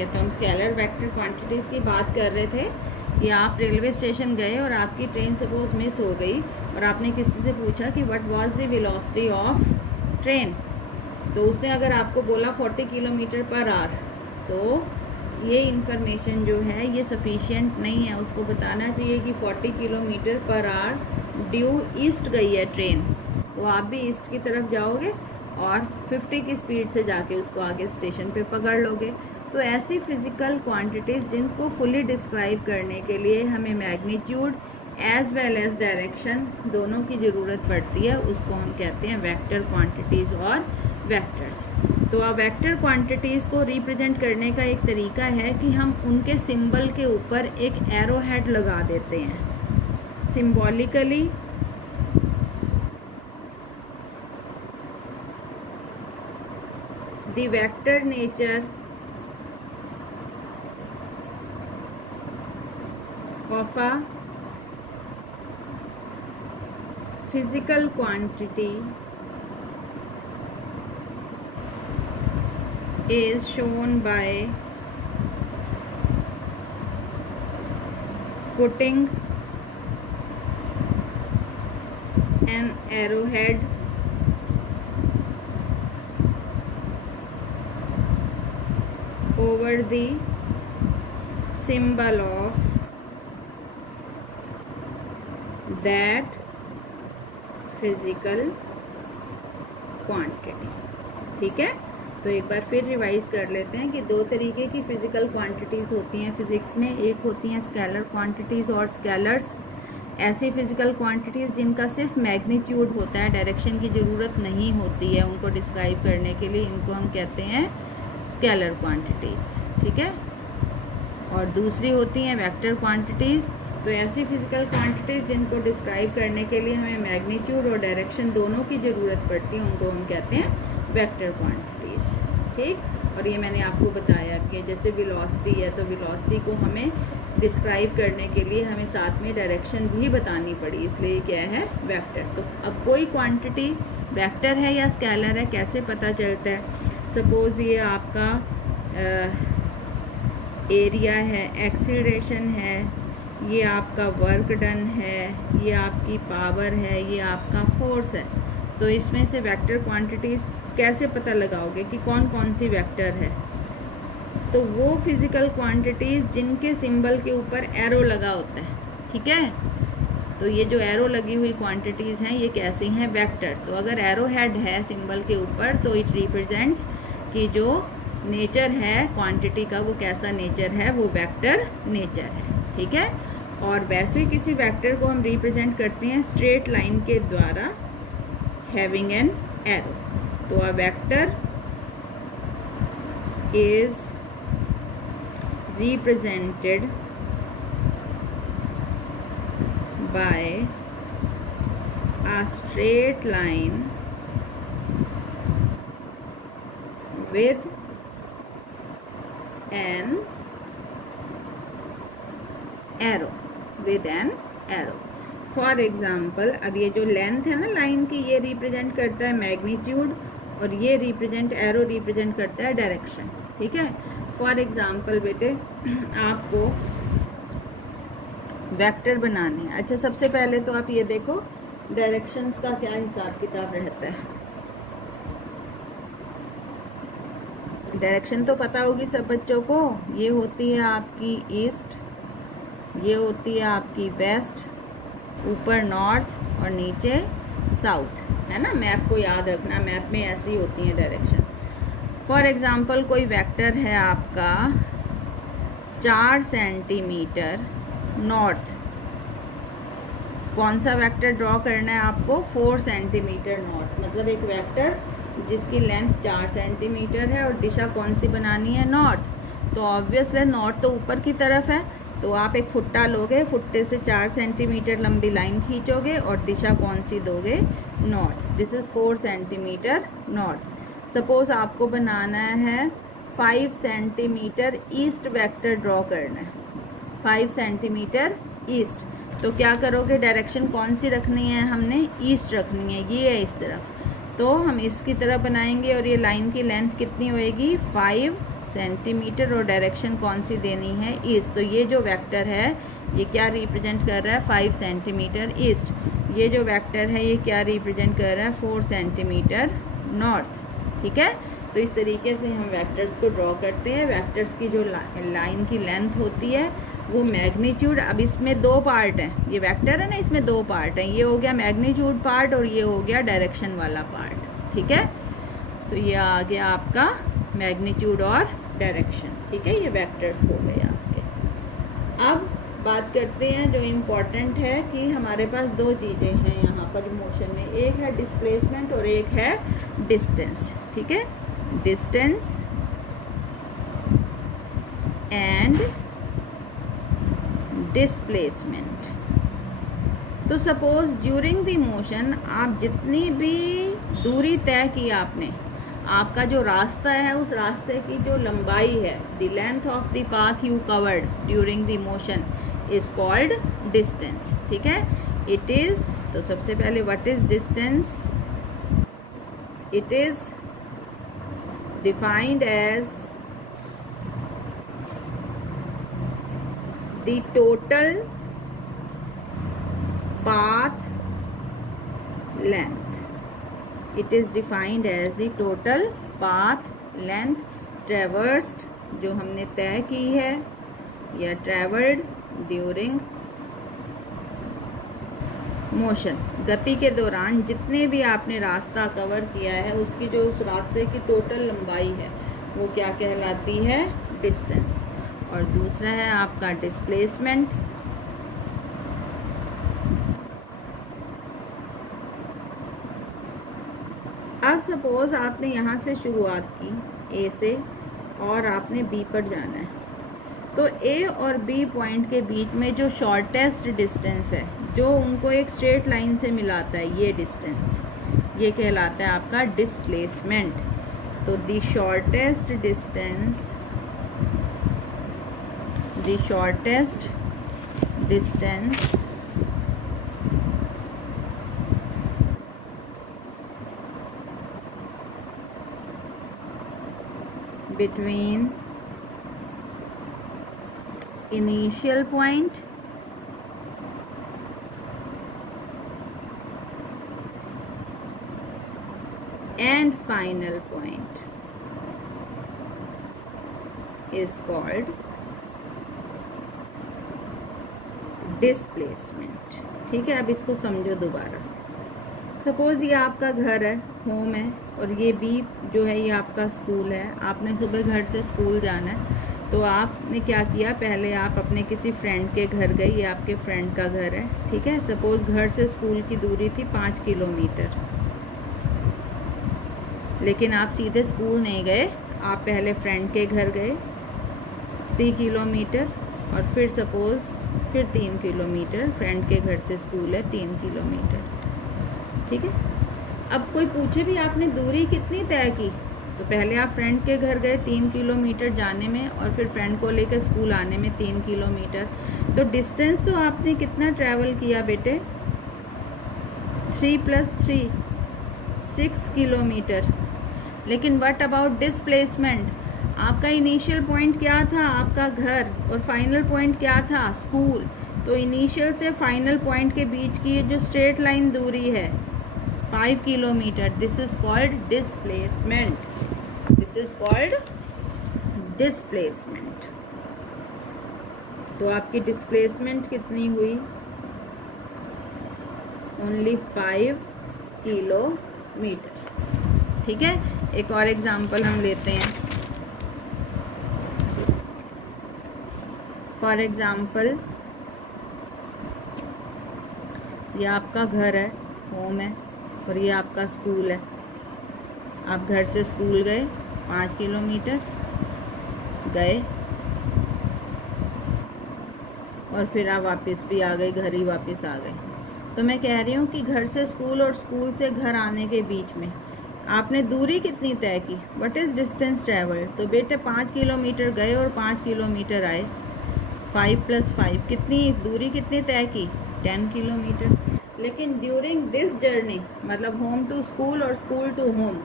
है, तो हम स्केलर वेक्टर क्वांटिटीज़ की बात कर रहे थे कि आप रेलवे स्टेशन गए और आपकी ट्रेन सपोज मिस हो गई और आपने किसी से पूछा कि what was the velocity of train, तो उसने अगर आपको बोला 40 किलोमीटर पर आवर, तो ये इन्फॉर्मेशन जो है ये सफिशिएंट नहीं है। उसको बताना चाहिए कि 40 kilometre per hour due east गई है ट्रेन, तो आप भी ईस्ट की तरफ जाओगे और 50 की स्पीड से जाके उसको आगे स्टेशन पे पकड़ लोगे। तो ऐसी फिज़िकल क्वांटिटीज़ जिनको फुली डिस्क्राइब करने के लिए हमें magnitude as well as direction दोनों की ज़रूरत पड़ती है, उसको हम कहते हैं वेक्टर क्वांटिटीज़ और वेक्टर्स। तो अब वेक्टर क्वांटिटीज़ को रिप्रेजेंट करने का एक तरीका है कि हम उनके सिंबल के ऊपर एक एरो हेड लगा देते हैं symbolically. The vector nature of a physical quantity is shown by putting an arrowhead over the symbol of that physical quantity। ठीक है, तो एक बार फिर रिवाइज कर लेते हैं कि दो तरीके की फिजिकल क्वांटिटीज़ होती हैं फिजिक्स में। एक होती हैं स्केलर क्वांटिटीज़ और स्केलर्स, ऐसी फिजिकल क्वांटिटीज़ जिनका सिर्फ मैग्नीट्यूड होता है, डायरेक्शन की ज़रूरत नहीं होती है उनको डिस्क्राइब करने के लिए, इनको हम कहते हैं स्केलर क्वांटिटीज़। ठीक है, और दूसरी होती हैं वेक्टर क्वांटिटीज़। तो ऐसी फिजिकल क्वांटिटीज़ जिनको डिस्क्राइब करने के लिए हमें मैग्नीट्यूड और डायरेक्शन दोनों की ज़रूरत पड़ती है, उनको हम कहते हैं वेक्टर क्वांटिटीज़। ठीक, और ये मैंने आपको बताया कि जैसे वेलोसिटी है, तो वेलोसिटी को हमें डिस्क्राइब करने के लिए हमें साथ में डायरेक्शन भी बतानी पड़ी, इसलिए क्या है वेक्टर। तो अब कोई क्वांटिटी वेक्टर है या स्केलर है कैसे पता चलता है? सपोज़ ये आपका एरिया है, एक्सीलरेशन है, ये आपका वर्क डन है, ये आपकी पावर है, ये आपका फोर्स है। तो इसमें से वेक्टर क्वांटिटीज़ कैसे पता लगाओगे कि कौन कौन सी वेक्टर है? तो वो फिज़िकल क्वांटिटीज़ जिनके सिंबल के ऊपर एरो लगा होता है। ठीक है, तो ये जो एरो लगी हुई क्वांटिटीज़ हैं ये कैसी हैं? वेक्टर। तो अगर एरो हेड है सिंबल के ऊपर तो इट रिप्रेजेंट्स कि जो नेचर है क्वांटिटी का वो कैसा नेचर है, वो वेक्टर नेचर है। ठीक है, और वैसे किसी वेक्टर को हम रिप्रेजेंट करते हैं स्ट्रेट लाइन के द्वारा हैविंग एन एरो। तो a vector is represented by a straight line with an arrow, for example अब ये जो लेंथ है ना लाइन की, ये रिप्रेजेंट करता है मैग्नीट्यूड और ये रिप्रेजेंट एरो रिप्रेजेंट करता है डायरेक्शन। ठीक है, फॉर एग्जाम्पल बेटे आपको वेक्टर बनाने हैं। अच्छा, सबसे पहले तो आप ये देखो डायरेक्शंस का क्या हिसाब किताब रहता है। डायरेक्शन तो पता होगी सब बच्चों को, ये होती है आपकी ईस्ट, ये होती है आपकी वेस्ट, ऊपर नॉर्थ और नीचे साउथ, है ना। मैप को याद रखना, मैप में ऐसी होती है डायरेक्शन। फॉर एग्जांपल कोई वेक्टर है आपका 4 सेंटीमीटर नॉर्थ, कौन सा वेक्टर ड्रॉ करना है आपको? 4 सेंटीमीटर नॉर्थ, मतलब एक वेक्टर जिसकी लेंथ 4 सेंटीमीटर है और दिशा कौन सी बनानी है? नॉर्थ। तो ऑब्वियसली नॉर्थ तो ऊपर की तरफ है, तो आप एक फुट्टा लोगे, फुट्टे से 4 सेंटीमीटर लंबी लाइन खींचोगे और दिशा कौन सी दोगे? North. This is 4 centimetre north. Suppose आपको बनाना है 5 सेंटीमीटर ईस्ट वेक्टर ड्रॉ करना है, 5 सेंटीमीटर ईस्ट। तो क्या करोगे? डायरेक्शन कौन सी रखनी है? हमने ईस्ट रखनी है, ये है इस तरफ, तो हम इसकी तरफ बनाएंगे और ये लाइन की लेंथ कितनी होएगी? 5 सेंटीमीटर और डायरेक्शन कौन सी देनी है, ईस्ट। तो ये जो वेक्टर है ये क्या रिप्रेजेंट कर रहा है, 5 सेंटीमीटर ईस्ट। ये जो वेक्टर है ये क्या रिप्रेजेंट कर रहा है, 4 सेंटीमीटर नॉर्थ। ठीक है, तो इस तरीके से हम वेक्टर्स को ड्रॉ करते हैं। वेक्टर्स की जो लाइन की लेंथ होती है वो मैग्नीट्यूड, अब इसमें दो पार्ट हैं, ये वेक्टर है ना, इसमें दो पार्ट हैं, ये हो गया मैग्नीट्यूड पार्ट और ये हो गया डायरेक्शन वाला पार्ट। ठीक है, तो ये आ गया आपका मैग्नीट्यूड और डायरेक्शन। ठीक है, ये वेक्टर्स हो गए आपके। अब बात करते हैं जो इम्पोर्टेंट है कि हमारे पास दो चीज़ें हैं यहाँ पर मोशन में, एक है डिस्प्लेसमेंट और एक है डिस्टेंस। ठीक है, डिस्टेंस एंड डिस्प्लेसमेंट। तो सपोज ड्यूरिंग द मोशन आप जितनी भी दूरी तय की आपने, आपका जो रास्ता है उस रास्ते की जो लंबाई है, the length of the path you covered during the motion is called distance. ठीक है, इट इज़, तो सबसे पहले what is distance, it is defined as the total path length. It is defined as the total path length traversed, जो हमने तय की है, या traveled during motion, गति के दौरान जितने भी आपने रास्ता कवर किया है उसकी जो उस रास्ते की टोटल लंबाई है वो क्या कहलाती है, डिस्टेंस। और दूसरा है आपका डिस्प्लेसमेंट। अब सपोज आपने यहाँ से शुरुआत की ए से और आपने बी पर जाना है, तो ए और बी पॉइंट के बीच में जो शॉर्टेस्ट डिस्टेंस है, जो उनको एक स्ट्रेट लाइन से मिलाता है, ये डिस्टेंस, ये कहलाता है आपका डिस्प्लेसमेंट। तो the shortest distance, the shortest distance between initial point and final point is called displacement. ठीक है, अब इसको समझो दोबारा। सपोज़ ये आपका घर है, होम है, और ये बी जो है ये आपका स्कूल है। आपने सुबह घर से स्कूल जाना है, तो आपने क्या किया, पहले आप अपने किसी फ्रेंड के घर गए, ये आपके फ्रेंड का घर है। ठीक है, सपोज़ घर से स्कूल की दूरी थी 5 किलोमीटर, लेकिन आप सीधे स्कूल नहीं गए, आप पहले फ्रेंड के घर गए 3 किलोमीटर, और फिर सपोज़ फिर 3 किलोमीटर, फ्रेंड के घर से स्कूल है 3 किलोमीटर। ठीक है, अब कोई पूछे भी आपने दूरी कितनी तय की, तो पहले आप फ्रेंड के घर गए 3 किलोमीटर जाने में, और फिर फ्रेंड को लेकर स्कूल आने में 3 किलोमीटर। तो डिस्टेंस तो आपने कितना ट्रैवल किया बेटे, 3 + 3 6 किलोमीटर। लेकिन व्हाट अबाउट डिस्प्लेसमेंट, आपका इनिशियल पॉइंट क्या था, आपका घर, और फाइनल पॉइंट क्या था, स्कूल। तो इनिशियल से फाइनल पॉइंट के बीच की जो स्ट्रेट लाइन दूरी है 5 kilometre, this is called displacement, this is called displacement. तो आपकी डिस्प्लेसमेंट कितनी हुई, ओनली 5 किलोमीटर। ठीक है, एक और एग्जांपल हम लेते हैं। फॉर एग्ज़ाम्पल, ये आपका घर है, होम है, और ये आपका स्कूल है। आप घर से स्कूल गए 5 किलोमीटर गए, और फिर आप वापस भी आ गए, घर ही वापस आ गए। तो मैं कह रही हूँ कि घर से स्कूल और स्कूल से घर आने के बीच में आपने दूरी कितनी तय की, व्हाट इज़ डिस्टेंस ट्रैवल्ड। तो बेटे 5 किलोमीटर गए और 5 किलोमीटर आए, 5 + 5 कितनी दूरी कितनी तय की, 10 किलोमीटर। लेकिन ड्यूरिंग दिस जर्नी, मतलब होम टू स्कूल और स्कूल टू होम,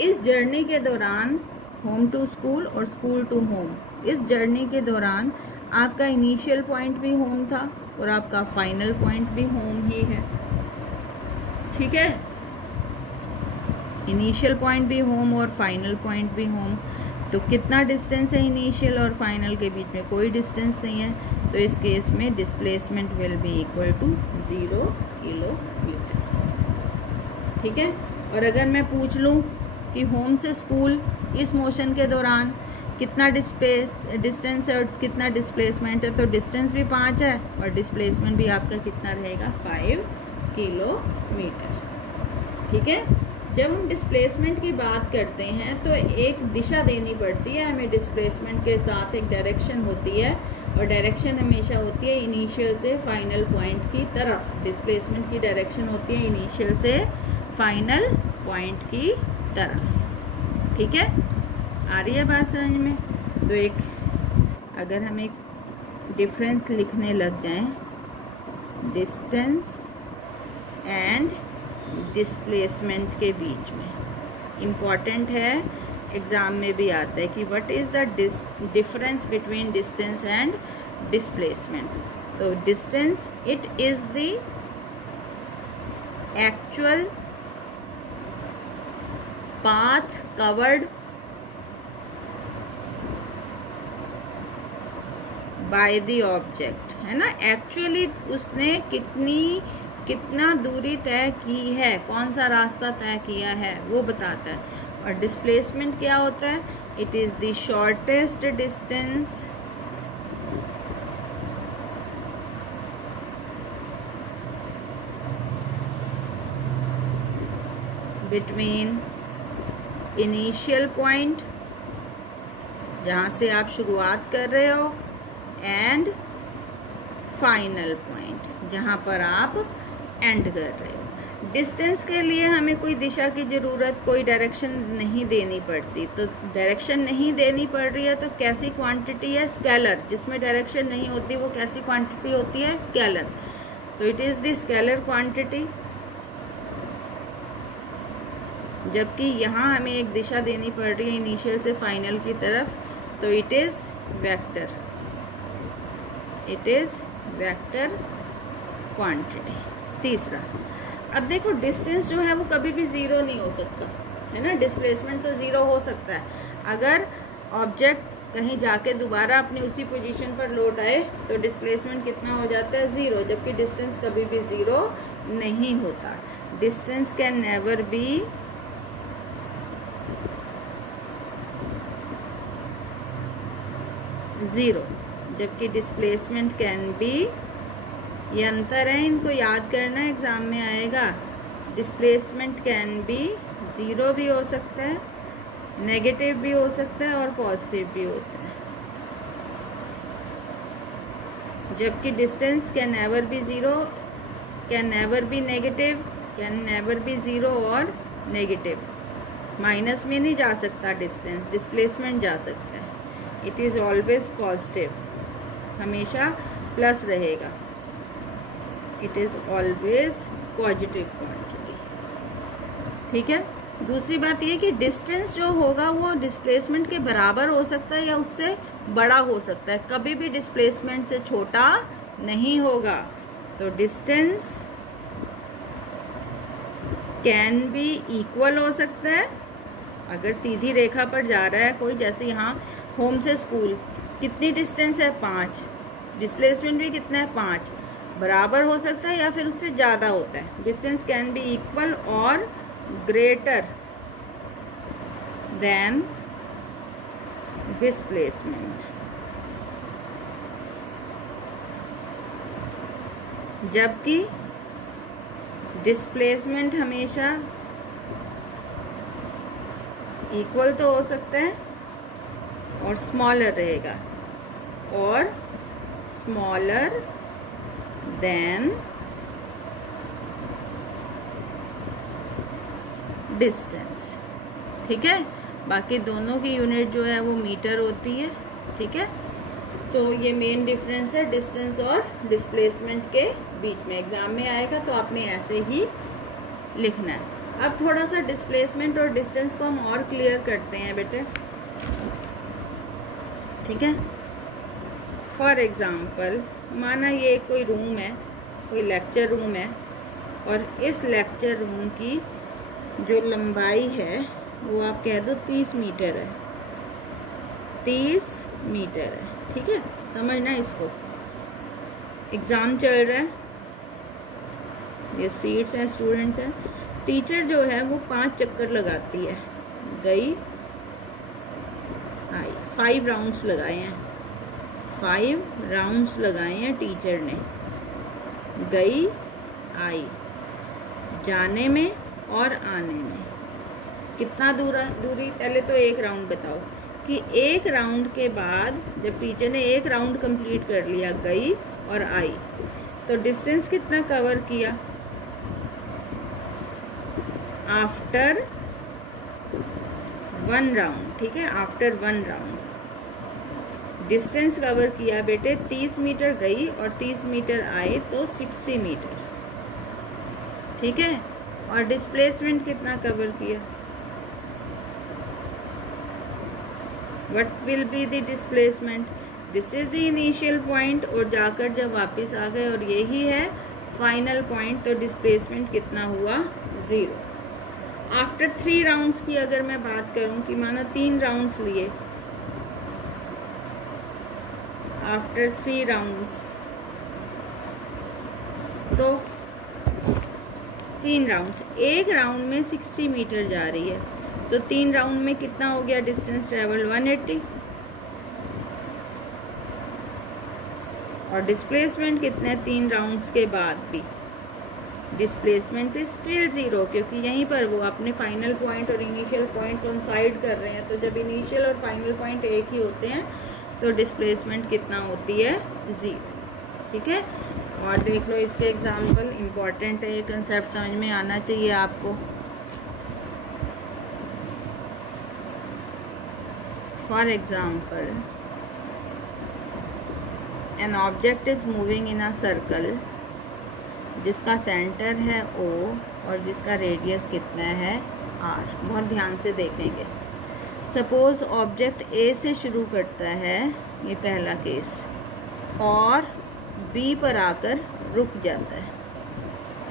इस जर्नी के दौरान होम टू स्कूल और स्कूल टू होम, इस जर्नी के दौरान आपका इनिशियल पॉइंट भी होम था और आपका फाइनल पॉइंट भी होम ही है, ठीक है। इनिशियल पॉइंट भी होम और फाइनल पॉइंट भी होम, तो कितना डिस्टेंस है इनिशियल और फाइनल के बीच में? कोई डिस्टेंस नहीं है, तो इस केस में displacement will be equal to 0 kilometre, ठीक है। और अगर मैं पूछ लूँ कि होम से स्कूल इस मोशन के दौरान कितना डिस्टेंस है और कितना डिस्प्लेसमेंट है, तो डिस्टेंस भी 5 है और डिस्प्लेसमेंट भी आपका कितना रहेगा? 5 किलोमीटर, ठीक है। जब हम डिस्प्लेसमेंट की बात करते हैं तो एक दिशा देनी पड़ती है हमें, डिस्प्लेसमेंट के साथ एक डायरेक्शन होती है और डायरेक्शन हमेशा होती है इनिशियल से फाइनल पॉइंट की तरफ। डिस्प्लेसमेंट की डायरेक्शन होती है इनिशियल से फाइनल पॉइंट की तरफ, ठीक है। आ रही है बात समझ में? तो एक अगर हम एक डिफरेंस लिखने लग जाएं, डिस्टेंस एंड डिस्प्लेसमेंट के बीच में, इम्पॉर्टेंट है, एग्ज़ाम में भी आता है कि what is the difference between distance and displacement. तो distance it is the actual path covered by the object, है ना। एक्चुअली उसने कितना दूरी तय की है, कौन सा रास्ता तय किया है वो बताता है। और डिस्प्लेसमेंट क्या होता है? It is the shortest distance between initial point जहाँ से आप शुरुआत कर रहे हो एंड फाइनल पॉइंट जहाँ पर आप एंड कर रहे हो। डिस्टेंस के लिए हमें कोई दिशा की ज़रूरत, कोई डायरेक्शन नहीं देनी पड़ती। तो डायरेक्शन नहीं देनी पड़ रही है तो कैसी क्वांटिटी है? स्केलर। जिसमें डायरेक्शन नहीं होती वो कैसी क्वांटिटी होती है? स्केलर। तो it is the scalar quantity. जबकि यहाँ हमें एक दिशा देनी पड़ रही है इनिशियल से फाइनल की तरफ, तो it is vector, it is vector quantity. तीसरा, अब देखो डिस्टेंस जो है वो कभी भी ज़ीरो नहीं हो सकता, है ना। डिस्प्लेसमेंट तो ज़ीरो हो सकता है अगर ऑब्जेक्ट कहीं जाके दोबारा अपनी उसी पोजीशन पर लौट आए, तो डिस्प्लेसमेंट कितना हो जाता है? ज़ीरो। जबकि डिस्टेंस कभी भी ज़ीरो नहीं होता। Distance can never be zero, जबकि डिस्प्लेसमेंट कैन बी, ये अंतर है, इनको याद करना, एग्ज़ाम में आएगा। डिस्प्लेसमेंट कैन बी ज़ीरो भी हो सकता है, नेगेटिव भी हो सकता है और पॉजिटिव भी होता है। जबकि distance can never be zero, can never be negative, can never be zero और नेगेटिव। माइनस में नहीं जा सकता डिस्टेंस, डिस्प्लेसमेंट जा सकता है। इट इज़ ऑलवेज पॉजिटिव, हमेशा प्लस रहेगा। It is always positive quantity, ठीक है। दूसरी बात ये कि डिस्टेंस जो होगा वो डिस्प्लेसमेंट के बराबर हो सकता है या उससे बड़ा हो सकता है, कभी भी डिस्प्लेसमेंट से छोटा नहीं होगा। तो डिस्टेंस कैन बी इक्वल हो सकता है, अगर सीधी रेखा पर जा रहा है कोई, जैसे यहाँ होम से स्कूल कितनी डिस्टेंस है? 5। डिस्प्लेसमेंट भी कितना है? 5। बराबर हो सकता है या फिर उससे ज़्यादा होता है। डिस्टेंस कैन बी इक्वल और ग्रेटर देन डिस्प्लेसमेंट। जबकि डिस्प्लेसमेंट हमेशा इक्वल तो हो सकता है और स्मॉलर रहेगा, और स्मॉलर देन डिस्टेंस, ठीक है। बाकी दोनों की यूनिट जो है वो मीटर होती है, ठीक है। तो ये मेन डिफरेंस है डिस्टेंस और डिस्प्लेसमेंट के बीच में। एग्ज़ाम में आएगा तो आपने ऐसे ही लिखना है। अब थोड़ा सा डिस्प्लेसमेंट और डिस्टेंस को हम और क्लियर करते हैं बेटे। ठीक है। फॉर एग्ज़ाम्पल माना ये कोई रूम है, कोई लेक्चर रूम है, और इस लेक्चर रूम की जो लंबाई है वो आप कह दो 30 मीटर है, 30 मीटर है। ठीक है, समझना इसको। एग्ज़ाम चल रहा है, ये सीट्स हैं, स्टूडेंट्स हैं। टीचर जो है वो 5 चक्कर लगाती है, गई आई, 5 राउंड्स लगाए हैं, 5 राउंड्स लगाए हैं टीचर ने, गई आई, जाने में और आने में कितना दूरी। पहले तो एक राउंड बताओ कि एक राउंड के बाद जब टीचर ने एक राउंड कंप्लीट कर लिया, गई और आई, तो डिस्टेंस कितना कवर किया आफ्टर 1 राउंड। ठीक है, आफ्टर 1 राउंड डिस्टेंस कवर किया बेटे 30 मीटर गई और 30 मीटर आए तो 60 मीटर। ठीक है, और डिस्प्लेसमेंट कितना कवर किया, what will be the displacement, this is the initial point, और जाकर जब वापस आ गए और यही है फाइनल पॉइंट, तो डिस्प्लेसमेंट कितना हुआ, 0। आफ्टर 3 राउंड्स की अगर मैं बात करूं कि माना 3 राउंड्स लिए, आफ्टर 3 राउंड्स, तो 3 राउंड्स, एक राउंड में 60 मीटर जा रही है, तो 3 राउंड में कितना हो गया डिस्टेंस ट्रेवल, 180। और डिस्प्लेसमेंट कितने हैं 3 राउंड्स के बाद भी, डिस्प्लेसमेंट इज स्टिल 0, क्योंकि यहीं पर वो अपने फाइनल पॉइंट और इनिशियल पॉइंट कोइंसाइड कर रहे हैं। तो जब इनिशियल और फाइनल पॉइंट एक ही होते हैं तो डिस्प्लेसमेंट कितना होती है, 0। ठीक है, और देख लो इसके एग्जाम्पल, इम्पॉर्टेंट है, ये कंसेप्ट समझ में आना चाहिए आपको। For example, an object is moving in a circle जिसका सेंटर है O और जिसका रेडियस कितना है R। बहुत ध्यान से देखेंगे। सपोज ऑब्जेक्ट A से शुरू करता है, ये पहला केस, और B पर आकर रुक जाता है,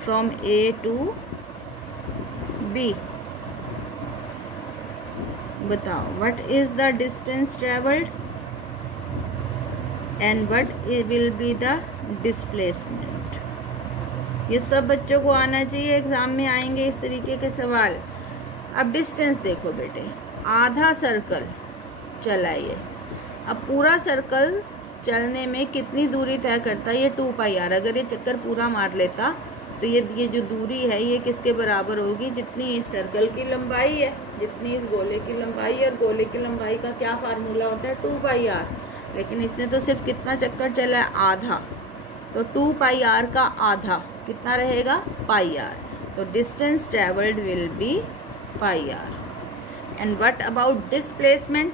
फ्रॉम A टू B। बताओ what is the distance travelled and what will be the displacement. ये सब बच्चों को आना चाहिए, एग्जाम में आएंगे इस तरीके के सवाल। अब डिस्टेंस देखो बेटे, आधा सर्कल चला ये, अब पूरा सर्कल चलने में कितनी दूरी तय करता है, ये 2πr। अगर ये चक्कर पूरा मार लेता तो ये जो दूरी है ये किसके बराबर होगी, जितनी इस सर्कल की लंबाई है, जितनी इस गोले की लंबाई है। और गोले की लंबाई का क्या फार्मूला होता है, 2πr। लेकिन इसने तो सिर्फ कितना चक्कर चला है, आधा, तो 2πr का आधा कितना रहेगा, πr। तो distance travelled will be πr। And what about displacement,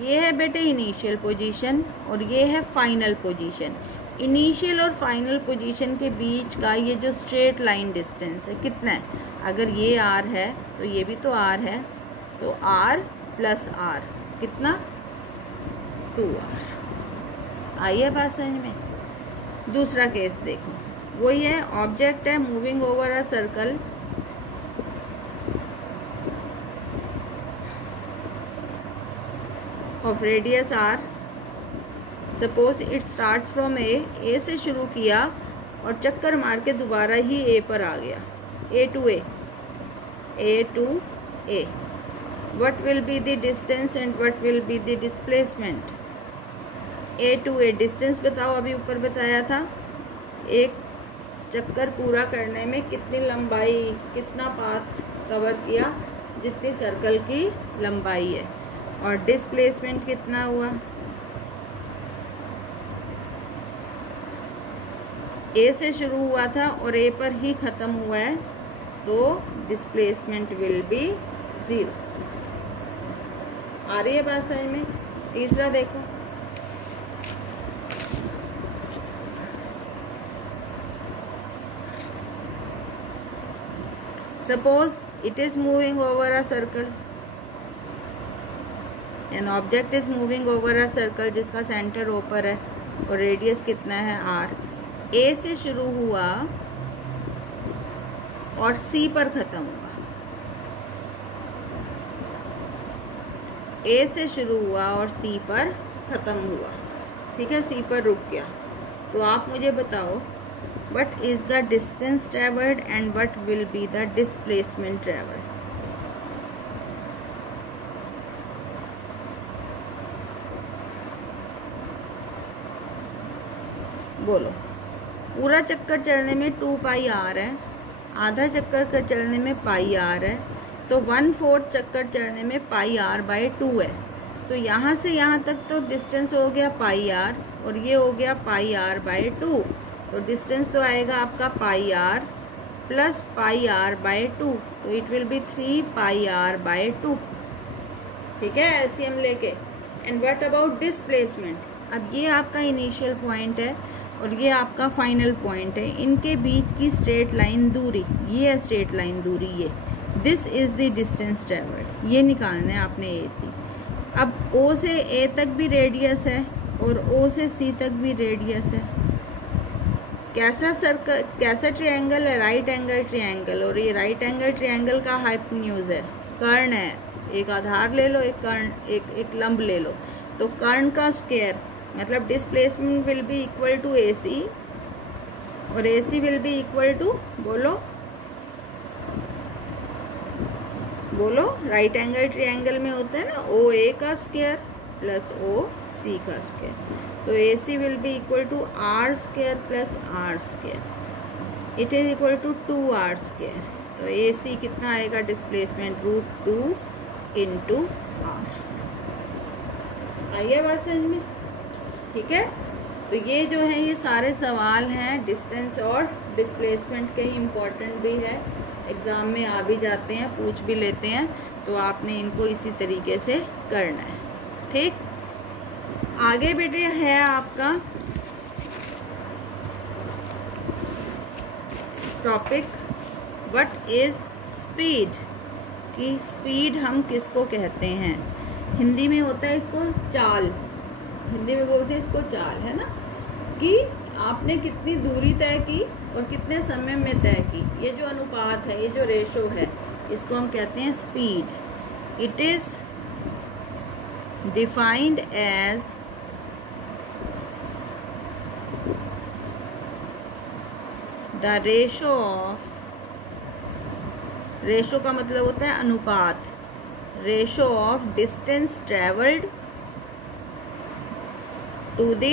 ये है बेटे इनिशियल पोजीशन और ये है फाइनल पोजीशन। इनिशियल और फाइनल पोजीशन के बीच का ये जो स्ट्रेट लाइन डिस्टेंस है कितना है, अगर ये r है तो ये भी तो r है, तो r प्लस r कितना, 2r। आई है बात समझ में। दूसरा केस देखो, वही है, ऑब्जेक्ट है moving over a circle, of radius r। Suppose it starts from A से शुरू किया और चक्कर मार के दोबारा ही ए पर आ गया, A to A. What will be the distance and what will be the displacement. A to A distance बताओ, अभी ऊपर बताया था, एक चक्कर पूरा करने में कितनी लंबाई, कितना पाथ कवर किया, जितनी सर्कल की लंबाई है। और डिस्प्लेसमेंट कितना हुआ, ए से शुरू हुआ था और ए पर ही ख़त्म हुआ है, तो डिस्प्लेसमेंट विल बी 0। आ रही है बात समझ में। तीसरा देखो, suppose it is moving over a circle, an object is moving over a circle जिसका सेंटर ऊपर है और रेडियस कितना है आर, ए से शुरू हुआ और सी पर ख़त्म हुआ, ए से शुरू हुआ और सी पर ख़त्म हुआ, ठीक है, सी पर रुक गया। तो आप मुझे बताओ what is the distance travelled and what will be the displacement travelled. बोलो। पूरा चक्कर चलने में 2 पाई आर है, आधा चक्कर का चलने में पाई आर है, तो 1/4 चक्कर चलने में पाई आर बाय 2 है। तो यहाँ से यहाँ तक तो डिस्टेंस हो गया पाई आर और ये हो गया पाई आर बाय 2। तो डिस्टेंस तो आएगा आपका pi r plus pi r by 2, तो it will be 3 pi r by 2, ठीक है, एलसीएम लेके। And what about displacement. अब ये आपका इनिशियल पॉइंट है और ये आपका फाइनल पॉइंट है, इनके बीच की स्ट्रेट लाइन दूरी, ये है स्ट्रेट लाइन दूरी, ये this is the distance travelled, ये निकालना है आपने ए सी। अब ओ से ए तक भी रेडियस है और ओ से सी तक भी रेडियस है। कैसा सर्कल, कैसा ट्रायंगल है, राइट एंगल ट्रायंगल, और ये राइट एंगल ट्रायंगल का हाइपोटेन्यूज है, कर्ण है, एक आधार ले लो, एक कर्ण, एक लंब ले लो, तो कर्ण का स्क्वायर मतलब displacement will be equal to A C और A C will be equal to, बोलो बोलो, राइट एंगल ट्रायंगल में होता है ना ओ ए का स्क्वायर प्लस ओ सी का स्क्वायर, तो A C will be equal to r square plus r square, it is equal to 2 r square. तो ए सी कितना आएगा डिस्प्लेसमेंट, √2 इंटू आर। आइए बात समझ में, ठीक है। तो ये जो है ये सारे सवाल हैं डिस्टेंस और डिस्प्लेसमेंट के, इम्पोर्टेंट भी है, एग्ज़ाम में आ भी जाते हैं, पूछ भी लेते हैं, तो आपने इनको इसी तरीके से करना है, ठीक। आगे बेटे है आपका टॉपिक व्हाट इज़ स्पीड, कि स्पीड हम किसको कहते हैं। हिंदी में होता है इसको चाल, हिंदी में बोलते हैं इसको चाल, है ना, कि आपने कितनी दूरी तय की और कितने समय में तय की, ये जो अनुपात है, ये जो रेशो है, इसको हम कहते हैं speed. It is defined as the ratio of, ratio का मतलब होता है अनुपात, ratio of distance travelled to the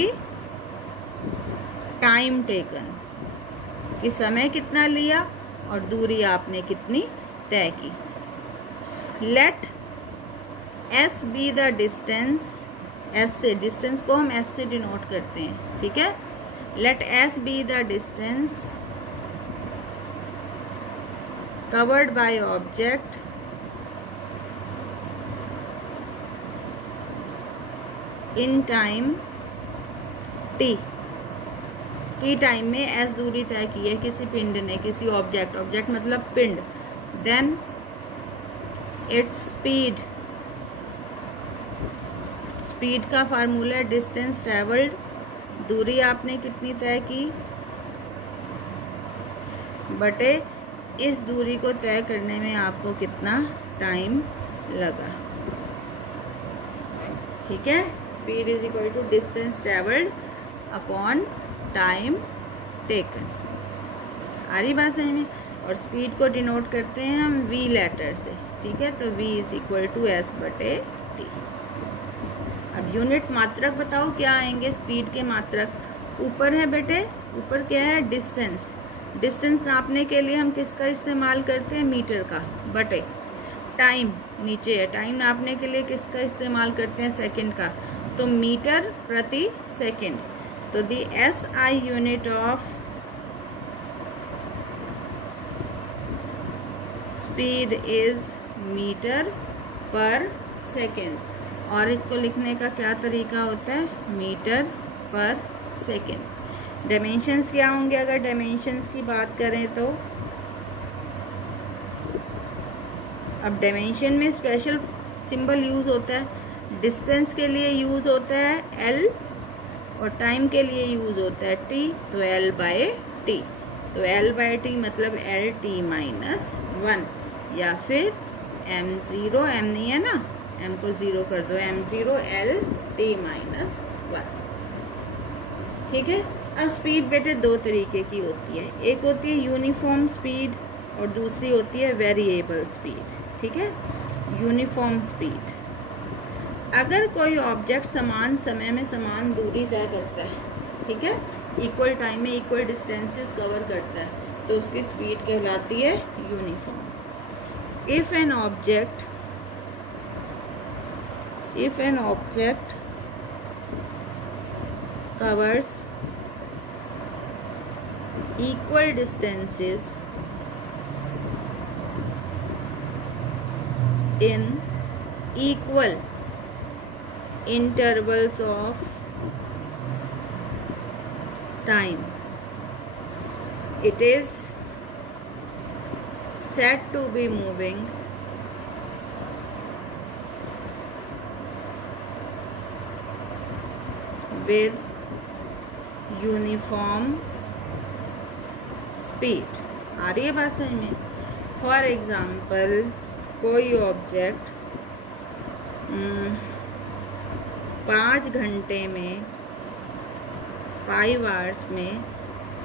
time taken, कि समय कितना लिया और दूरी आपने कितनी तय की। Let S be the distance, S से, डिस्टेंस को हम एस से डिनोट करते हैं, ठीक है। लेट एस बी द डिस्टेंस covered by object in time t, T time में एस दूरी तय की है किसी पिंड ने, किसी ऑब्जेक्ट, ऑब्जेक्ट मतलब पिंड, देन इट्स स्पीड, स्पीड का फार्मूला है डिस्टेंस ट्रेवल्ड, दूरी आपने कितनी तय की बटे इस दूरी को तय करने में आपको कितना टाइम लगा, ठीक है। Speed is equal to distance travelled upon time taken, आ रही बात समझ में। और स्पीड को डिनोट करते हैं हम वी लेटर से, ठीक है, तो V is equal to S बटे टी। अब यूनिट मात्रक बताओ क्या आएंगे, स्पीड के मात्रक ऊपर है बेटे, ऊपर क्या है डिस्टेंस, डिस्टेंस नापने के लिए हम किसका इस्तेमाल करते हैं, मीटर का, बटे टाइम नीचे है, टाइम नापने के लिए किसका इस्तेमाल करते हैं, सेकंड का, तो मीटर प्रति सेकंड। तो the S I unit of speed is metre per second, और इसको लिखने का क्या तरीका होता है, मीटर पर सेकंड। डायमेंशंस क्या होंगे, अगर डायमेंशंस की बात करें तो अब डायमेंशन में स्पेशल सिंबल यूज़ होता है, डिस्टेंस के लिए यूज़ होता है L और टाइम के लिए यूज़ होता है T, तो L/T। तो L/T मतलब LT - 1 या फिर M0, M नहीं है ना, M को 0 कर दो, M0 LT - 1। ठीक है। अब स्पीड बेटे दो तरीके की होती है, एक होती है यूनिफॉर्म स्पीड और दूसरी होती है वेरिएबल स्पीड। ठीक है। यूनिफॉर्म स्पीड, अगर कोई ऑब्जेक्ट समान समय में समान दूरी तय करता है, ठीक है, इक्वल टाइम में इक्वल डिस्टेंसेस कवर करता है, तो उसकी स्पीड कहलाती है uniform. If an object covers equal distances in equal intervals of time, it is said to be moving with uniform speed. आ रही है बात समझ में? फॉर एग्ज़ाम्पल कोई ऑब्जेक्ट 5 घंटे में 5 आवर्स में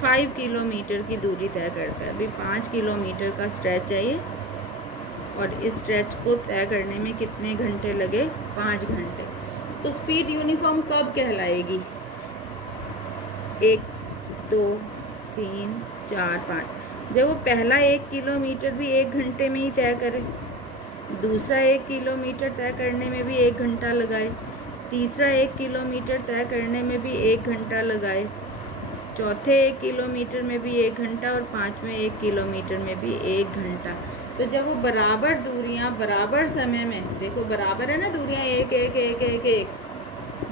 5 किलोमीटर की दूरी तय करता है। अभी 5 किलोमीटर का स्ट्रेच चाहिए और इस स्ट्रेच को तय करने में कितने घंटे लगे? 5 घंटे। तो स्पीड यूनिफॉर्म कब कहलाएगी? 1 2 3 4 5। जब वो पहला 1 किलोमीटर भी 1 घंटे में ही तय करे, दूसरा 1 किलोमीटर तय करने में भी 1 घंटा लगाए, तीसरा 1 किलोमीटर तय करने में भी 1 घंटा लगाए, चौथे 1 किलोमीटर में भी 1 घंटा और 5वें 1 किलोमीटर में भी 1 घंटा। तो जब वो बराबर दूरियां बराबर समय में, देखो बराबर है ना दूरियां, 1 1 1 1 1,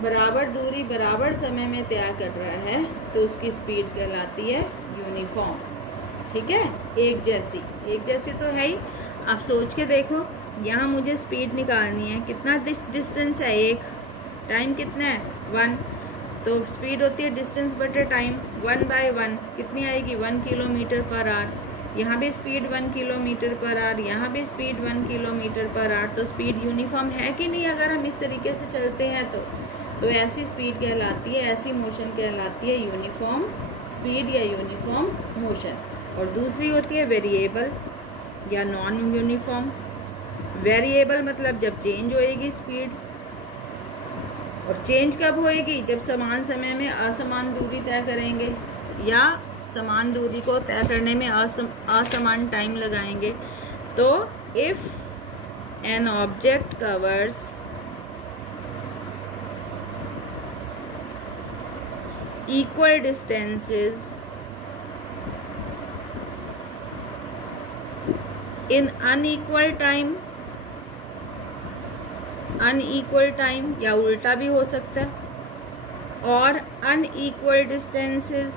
बराबर दूरी बराबर समय में तय कर रहा है, तो उसकी स्पीड कहलाती है यूनिफॉर्म। ठीक है। एक जैसी तो है ही। आप सोच के देखो, यहाँ मुझे स्पीड निकालनी है, कितना डिस्टेंस है? 1, टाइम कितना है? 1, तो स्पीड होती है डिस्टेंस बटे टाइम, 1/1 कितनी आएगी? 1 किलोमीटर पर आवर। यहाँ भी स्पीड 1 किलोमीटर पर आवर, यहाँ भी स्पीड 1 किलोमीटर पर आवर। तो स्पीड यूनिफॉर्म है कि नहीं? अगर हम इस तरीके से चलते हैं तो ऐसी स्पीड कहलाती है, ऐसी मोशन कहलाती है यूनिफॉर्म स्पीड या यूनिफॉर्म मोशन। और दूसरी होती है वेरिएबल या नॉन यूनिफॉर्म। वेरिएबल मतलब जब चेंज होएगी स्पीड, और चेंज कब होएगी? जब समान समय में असमान दूरी तय करेंगे या समान दूरी को तय करने में असमान टाइम लगाएंगे। तो if an object covers equal distances in unequal time या उल्टा भी हो सकता है, और unequal distances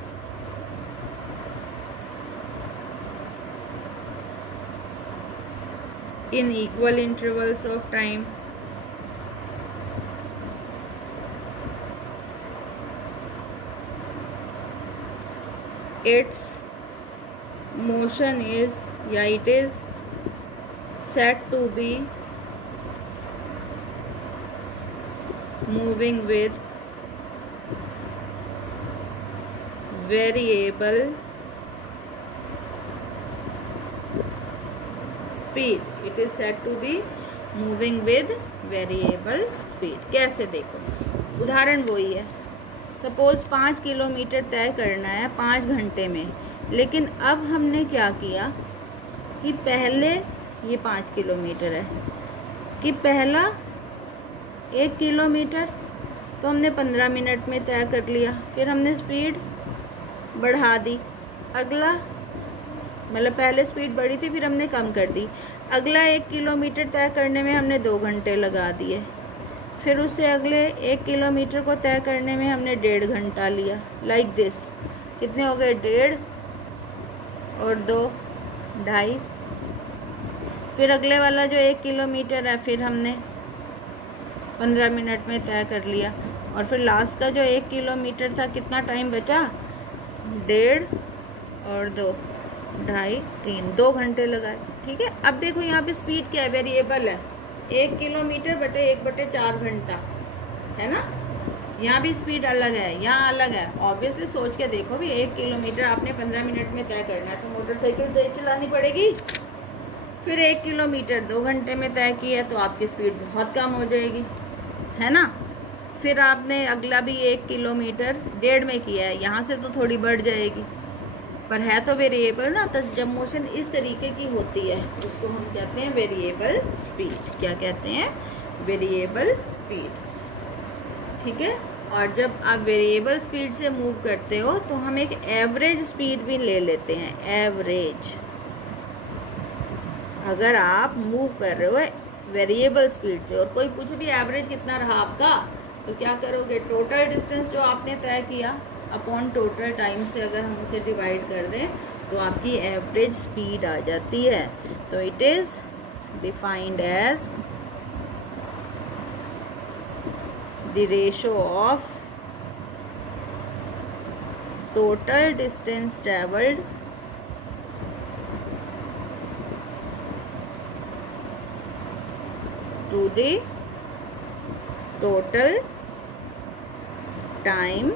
in equal intervals of time, its motion is, या it is said to be moving with variable speed. It is said to be moving with variable speed. कैसे? देखो उदाहरण वही है। सपोज़ 5 किलोमीटर तय करना है 5 घंटे में, लेकिन अब हमने क्या किया कि पहले ये 5 किलोमीटर है, कि पहला 1 किलोमीटर तो हमने 15 मिनट में तय कर लिया, फिर हमने स्पीड बढ़ा दी। अगला मतलब पहले स्पीड बढ़ी थी, फिर हमने कम कर दी। अगला 1 किलोमीटर तय करने में हमने 2 घंटे लगा दिए, फिर उससे अगले 1 किलोमीटर को तय करने में हमने 1.5 घंटा लिया। Like this. कितने हो गए? 1.5 और 2 2.5। फिर अगले वाला जो 1 किलोमीटर है, फिर हमने 15 मिनट में तय कर लिया। और फिर लास्ट का जो 1 किलोमीटर था कितना टाइम बचा, 1.5 और 2, 2.5, 3, 2 घंटे लगाए। ठीक है, अब देखो यहाँ पे स्पीड क्या है, वेरिएबल है, 1 किलोमीटर बटे 1/4 घंटा, है ना। यहाँ भी स्पीड अलग है, यहाँ अलग है। ऑब्वियसली सोच के देखो भी, 1 किलोमीटर आपने 15 मिनट में तय करना है तो मोटरसाइकिल तेज चलानी पड़ेगी। फिर 1 किलोमीटर 2 घंटे में तय किया है तो आपकी स्पीड बहुत कम हो जाएगी, है ना। फिर आपने अगला भी 1 किलोमीटर 1.5 में किया है, यहाँ से तो थोड़ी बढ़ जाएगी, पर है तो वेरिएबल ना। तो जब मोशन इस तरीके की होती है उसको हम कहते हैं वेरिएबल स्पीड। क्या कहते हैं, वेरिएबल स्पीड। ठीक है, और जब आप वेरिएबल स्पीड से मूव करते हो तो हम एक एवरेज स्पीड भी ले लेते हैं, एवरेज। अगर आप मूव कर रहे हो वेरिएबल स्पीड से और कोई पूछे भी एवरेज कितना रहा आपका, तो क्या करोगे, टोटल डिस्टेंस जो आपने तय किया अपॉन टोटल टाइम से अगर हम उसे डिवाइड कर दें तो आपकी एवरेज स्पीड आ जाती है। तो it is defined as the ratio of total distance travelled to the total time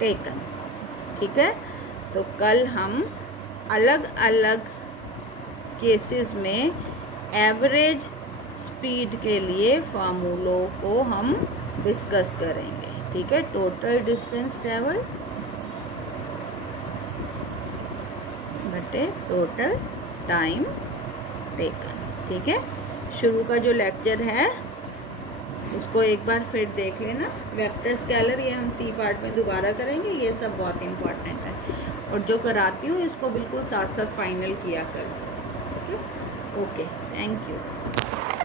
taken. ठीक है, तो कल हम अलग अलग केसेस में एवरेज स्पीड के लिए फार्मूलों को हम डिस्कस करेंगे। ठीक है, टोटल डिस्टेंस ट्रेवल बटे टोटल टाइम टेकन। ठीक है, शुरू का जो लेक्चर है उसको एक बार फिर देख लेना। वेक्टर स्केलर ये हम सी पार्ट में दोबारा करेंगे, ये सब बहुत इम्पोर्टेंट है। और जो कराती हूँ इसको बिल्कुल साथ साथ फाइनल किया कर। Okay, thank you.